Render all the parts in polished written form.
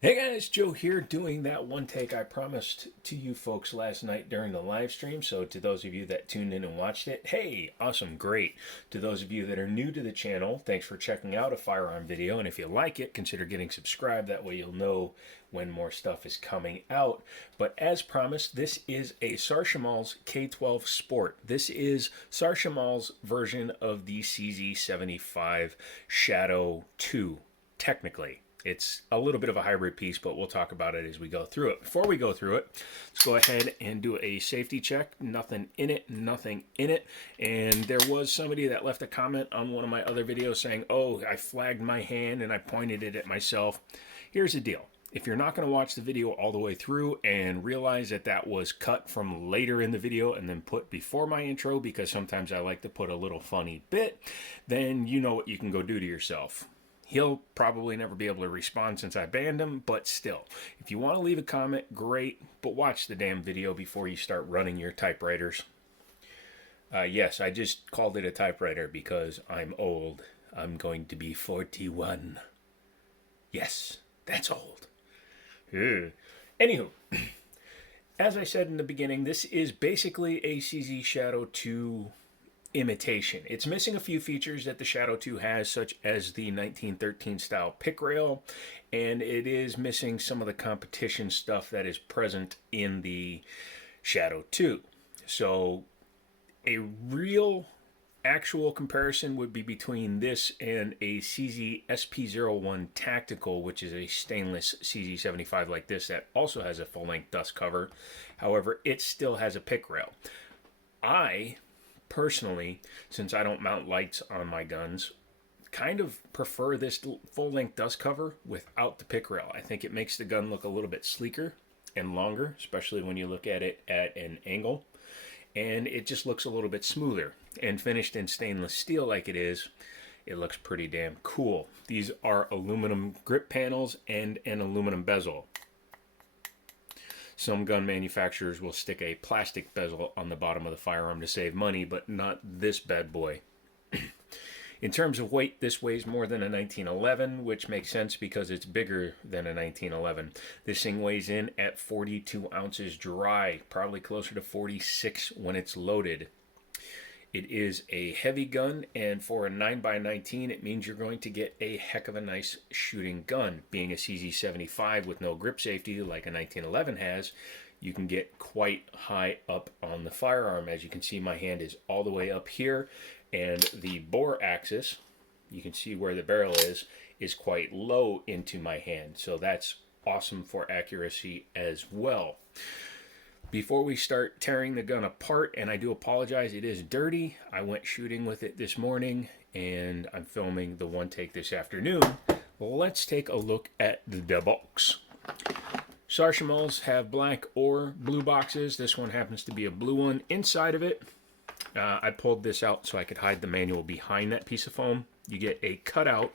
Hey guys, Joe here doing that one take I promised to you folks last night during the live stream. So, to those of you that tuned in and watched it, hey, awesome, great. To those of you that are new to the channel, thanks for checking out a firearm video. And if you like it, consider getting subscribed. That way you'll know when more stuff is coming out. But as promised, this is a Sarshamall's K12 Sport. This is Sarshamall's version of the CZ75 Shadow 2, technically. It's a little bit of a hybrid piece, but we'll talk about it as we go through it. Before we go through it, let's go ahead and do a safety check. Nothing in it, nothing in it. And there was somebody that left a comment on one of my other videos saying, oh, I flagged my hand and I pointed it at myself. Here's the deal. If you're not going to watch the video all the way through and realize that that was cut from later in the video and then put before my intro, because sometimes I like to put a little funny bit, then you know what you can go do to yourself. He'll probably never be able to respond since I banned him, but still, if you want to leave a comment, great, but watch the damn video before you start running your typewriters. Yes, I just called it a typewriter because I'm old. I'm going to be 41. Yes, that's old. Anywho, as I said in the beginning, this is basically a CZ Shadow 2 imitation. It's missing a few features that the Shadow 2 has, such as the 1913 style pick rail, and it is missing some of the competition stuff that is present in the Shadow 2. So a real actual comparison would be between this and a CZ SP01 Tactical, which is a stainless CZ75 like this that also has a full-length dust cover. However, it still has a pick rail. I personally, since I don't mount lights on my guns, kind of prefer this full-length dust cover without the pick rail. I think it makes the gun look a little bit sleeker and longer, especially when you look at it at an angle. And it just looks a little bit smoother. And finished in stainless steel like it is, it looks pretty damn cool. These are aluminum grip panels and an aluminum bezel. Some gun manufacturers will stick a plastic bezel on the bottom of the firearm to save money, but not this bad boy. In terms of weight, this weighs more than a 1911, which makes sense because it's bigger than a 1911. This thing weighs in at 42 ounces dry, probably closer to 46 when it's loaded. It is a heavy gun, and for a 9x19, it means you're going to get a heck of a nice shooting gun. Being a CZ75 with no grip safety like a 1911 has, you can get quite high up on the firearm. As you can see, my hand is all the way up here, and the bore axis, you can see where the barrel is quite low into my hand. So that's awesome for accuracy as well. Before we start tearing the gun apart, and I do apologize, it is dirty. I went shooting with it this morning, and I'm filming the one take this afternoon. Let's take a look at the box. Sarshamall's have black or blue boxes. This one happens to be a blue one. Inside of it, I pulled this out so I could hide the manual behind that piece of foam. You get a cutout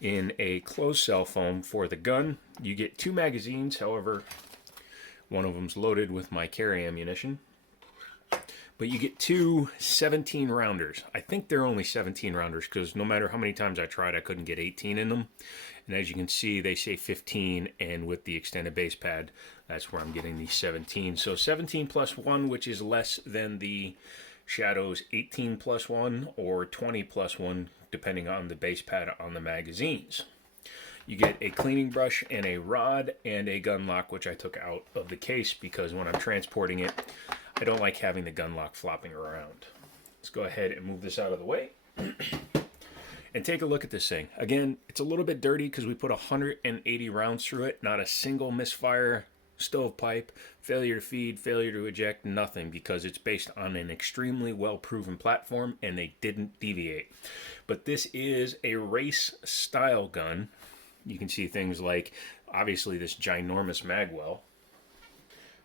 in a closed cell foam for the gun. You get 2 magazines, however, one of them's loaded with my carry ammunition. But you get 2 17 rounders. I think they're only 17 rounders because no matter how many times I tried, I couldn't get 18 in them. And as you can see, they say 15, and with the extended base pad, that's where I'm getting these 17. So 17 plus 1, which is less than the Shadow's 18 plus 1 or 20 plus 1, depending on the base pad on the magazines. You get a cleaning brush and a rod and a gun lock, which I took out of the case because when I'm transporting it, I don't like having the gun lock flopping around. Let's go ahead and move this out of the way and take a look at this thing. Again, it's a little bit dirty because we put 180 rounds through it. Not a single misfire, stovepipe, failure to feed, failure to eject, nothing, because it's based on an extremely well-proven platform and they didn't deviate. But this is a race style gun. You can see things like, obviously, this ginormous magwell,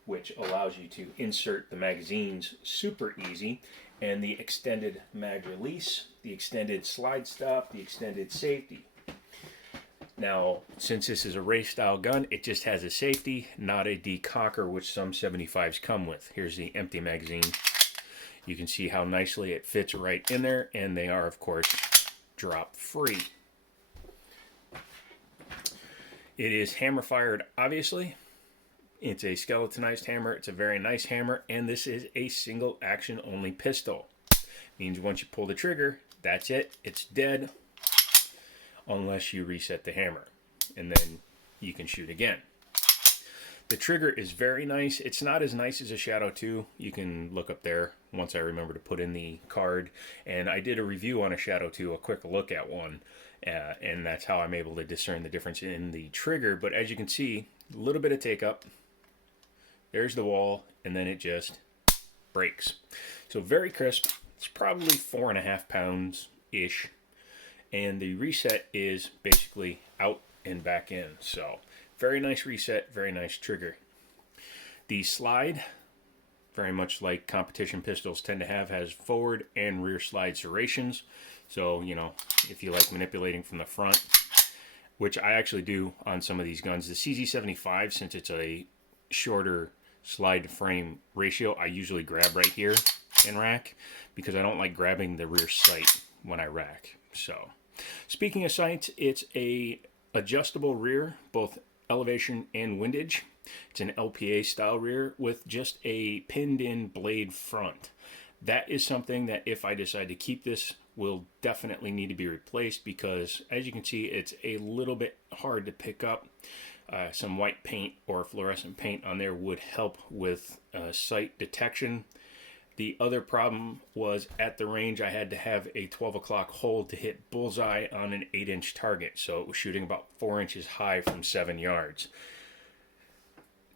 which allows you to insert the magazines super easy, and the extended mag release, the extended slide stop, the extended safety. Now, since this is a race style gun, it just has a safety, not a decocker, which some 75s come with. Here's the empty magazine. You can see how nicely it fits right in there, and they are, of course, drop free. It is hammer fired, obviously. It's a skeletonized hammer. It's a very nice hammer, and this is a single action only pistol. Means once you pull the trigger, that's it. It's dead unless you reset the hammer, and then you can shoot again. The trigger is very nice. It's not as nice as a Shadow 2. You can look up there once I remember to put in the card. And I did a review on a Shadow 2, a quick look at one. And that's how I'm able to discern the difference in the trigger. But as you can see, a little bit of take up. There's the wall, and then it just breaks. So very crisp. It's probably 4.5 pounds-ish. And the reset is basically out and back in. So very nice reset, very nice trigger. The slide, very much like competition pistols tend to have, has forward and rear slide serrations. So, you know, if you like manipulating from the front, which I actually do on some of these guns, the CZ75, since it's a shorter slide to frame ratio, I usually grab right here and rack because I don't like grabbing the rear sight when I rack. So, speaking of sights, it's a adjustable rear, both elevation and windage. It's an LPA style rear with just a pinned in blade front. That is something that if I decide to keep this will definitely need to be replaced because as you can see it's a little bit hard to pick up. Some white paint or fluorescent paint on there would help with sight detection. The other problem was at the range I had to have a 12 o'clock hold to hit bullseye on an 8-inch target. So it was shooting about 4 inches high from 7 yards.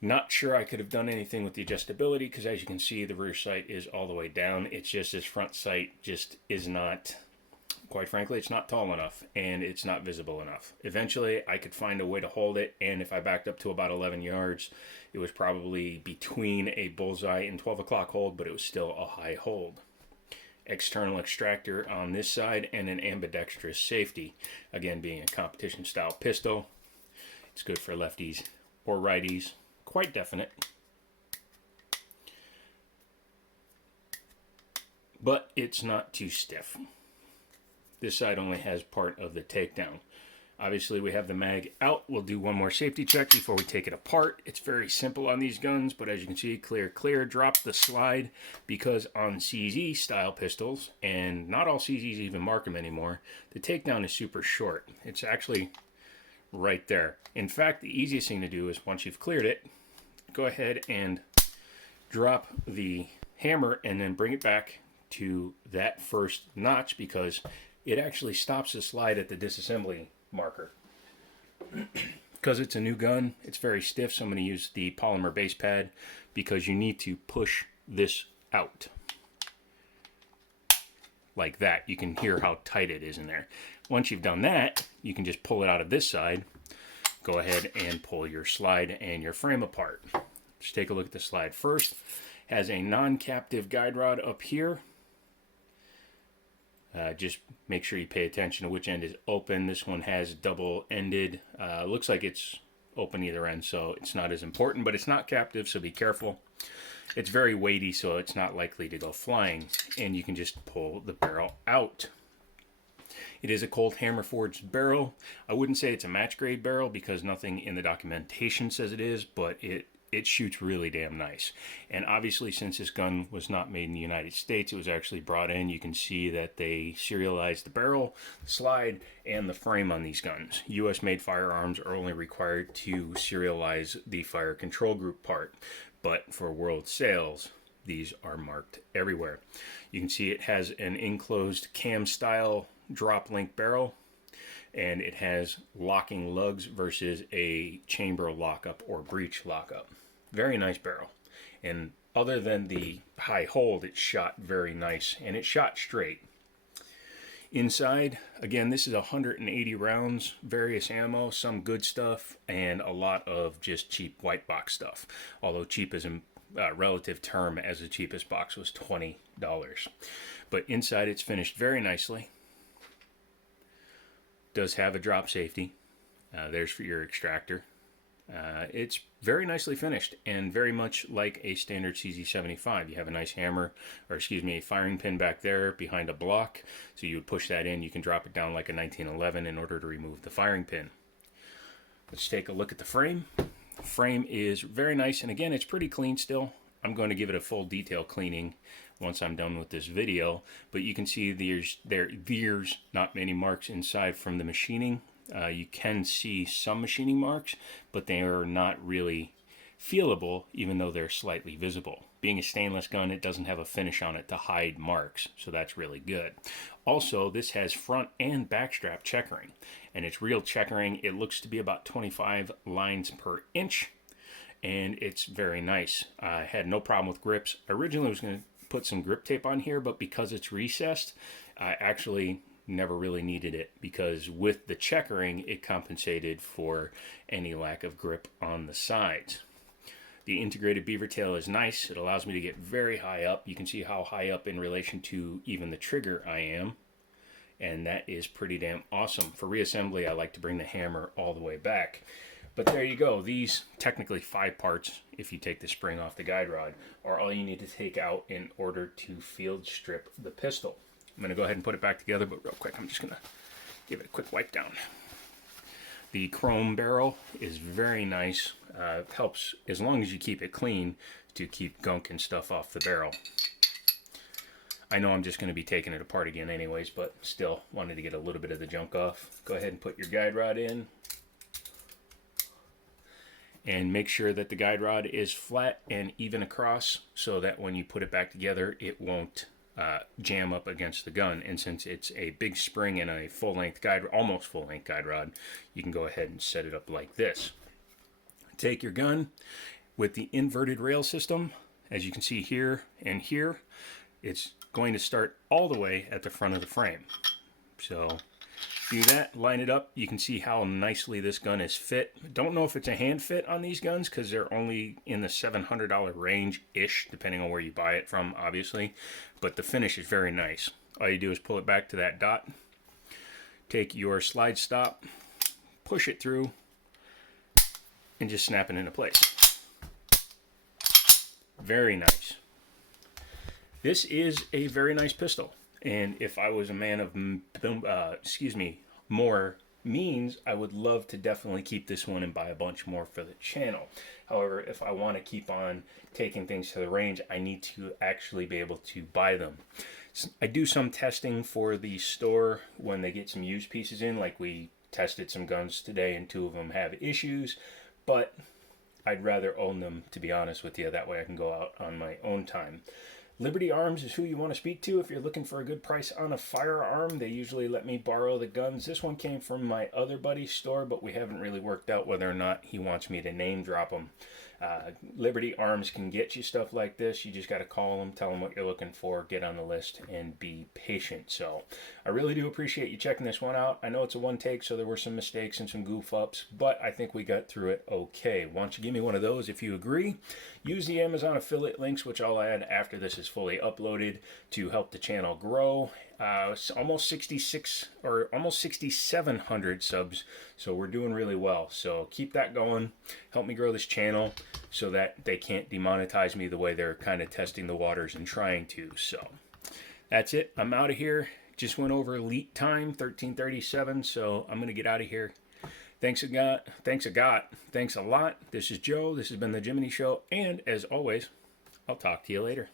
Not sure I could have done anything with the adjustability because as you can see the rear sight is all the way down. It's just this front sight just is not, quite frankly, it's not tall enough and it's not visible enough. Eventually I could find a way to hold it, and if I backed up to about 11 yards, it was probably between a bullseye and 12 o'clock hold, but it was still a high hold. External extractor on this side and an ambidextrous safety. Again, being a competition style pistol, it's good for lefties or righties. Quite definite. But it's not too stiff. This side only has part of the takedown. Obviously we have the mag out. We'll do one more safety check before we take it apart. It's very simple on these guns, but as you can see, clear, clear. Drop the slide because on CZ style pistols, and not all CZs even mark them anymore, the takedown is super short. It's actually right there. In fact, the easiest thing to do is once you've cleared it, go ahead and drop the hammer and then bring it back to that first notch because it actually stops the slide at the disassembly marker. Because it's a new gun, it's very stiff, so I'm going to use the polymer base pad because you need to push this out. Like that. You can hear how tight it is in there. Once you've done that, you can just pull it out of this side. Go ahead and pull your slide and your frame apart. Let's take a look at the slide first. Has a non-captive guide rod up here. Just make sure you pay attention to which end is open. This one has double-ended. Looks like it's open either end, so it's not as important, but it's not captive, so be careful. It's very weighty, so it's not likely to go flying, and you can just pull the barrel out. It is a Colt Hammer forged barrel. I wouldn't say it's a match grade barrel because nothing in the documentation says it is, but it shoots really damn nice. And obviously, since this gun was not made in the United States, it was actually brought in. You can see that they serialized the barrel, the slide, and the frame on these guns. US made firearms are only required to serialize the fire control group part, but for world sales, these are marked everywhere. You can see it has an enclosed cam style drop link barrel, and it has locking lugs versus a chamber lockup or breech lockup. Very nice barrel. And other than the high hold, it shot very nice, and it shot straight. Inside, again, this is 180 rounds, various ammo, some good stuff, and a lot of just cheap white box stuff. Although cheap is a relative term, as the cheapest box was $20. But inside it's finished very nicely. Does have a drop safety. There's for your extractor. It's very nicely finished and very much like a standard CZ75. You have a nice hammer, or excuse me, a firing pin back there behind a block. So you would push that in. You can drop it down like a 1911 in order to remove the firing pin. Let's take a look at the frame. Frame is very nice, and again, it's pretty clean still. I'm going to give it a full detail cleaning once I'm done with this video, but you can see there's not many marks inside from the machining. You can see some machining marks, but they are not really feelable, even though they're slightly visible. Being a stainless gun, it doesn't have a finish on it to hide marks, so that's really good. Also, this has front and back strap checkering, and it's real checkering. It looks to be about 25 lines per inch, and it's very nice. I had no problem with grips. I originally was going to put some grip tape on here, but because it's recessed, I actually never really needed it, because with the checkering, it compensated for any lack of grip on the sides. The integrated beaver tail is nice. It allows me to get very high up. You can see how high up in relation to even the trigger I am, and that is pretty damn awesome. For reassembly, I like to bring the hammer all the way back. But there you go. These, technically 5 parts, if you take the spring off the guide rod, are all you need to take out in order to field strip the pistol. I'm going to go ahead and put it back together, but real quick, I'm just going to give it a quick wipe down. The chrome barrel is very nice. Helps, as long as you keep it clean, to keep gunk and stuff off the barrel. I know I'm just going to be taking it apart again anyways, but still wanted to get a little bit of the junk off. Go ahead and put your guide rod in. And make sure that the guide rod is flat and even across, so that when you put it back together, it won't jam up against the gun. And since it's a big spring and a full-length guide, almost full-length guide rod, you can go ahead and set it up like this. Take your gun with the inverted rail system. As you can see here and here, it's going to start all the way at the front of the frame. So do that, line it up. You can see how nicely this gun is fit. Don't know if it's a hand fit on these guns, because they're only in the $700 range-ish, depending on where you buy it from, obviously. But the finish is very nice. All you do is pull it back to that dot, take your slide stop, push it through, and just snap it into place. Very nice. This is a very nice pistol. And if I was a man of, more means, I would love to definitely keep this one and buy a bunch more for the channel. However, if I want to keep on taking things to the range, I need to actually be able to buy them. I do some testing for the store when they get some used pieces in, like we tested some guns today and 2 of them have issues, but I'd rather own them, to be honest with you. That way I can go out on my own time. Liberty Arms is who you want to speak to if you're looking for a good price on a firearm. They usually let me borrow the guns. This one came from my other buddy's store, but we haven't really worked out whether or not he wants me to name drop them. Liberty Arms can get you stuff like this. You just got to call them, tell them what you're looking for, get on the list, and be patient. So I really do appreciate you checking this one out. I know it's a one take, so there were some mistakes and some goof ups, but I think we got through it okay. Why don't you give me one of those if you agree? Use the Amazon affiliate links, which I'll add after this is fully uploaded, to help the channel grow. Almost 66 or almost 6,700 subs, so we're doing really well. So keep that going. Help me grow this channel so that they can't demonetize me the way they're kind of testing the waters and trying to. So that's it. I'm out of here. Just went over elite time, 13:37. So I'm gonna get out of here. Thanks a lot. Thanks a lot. This is Joe. This has been the Jiminy Show, and as always, I'll talk to you later.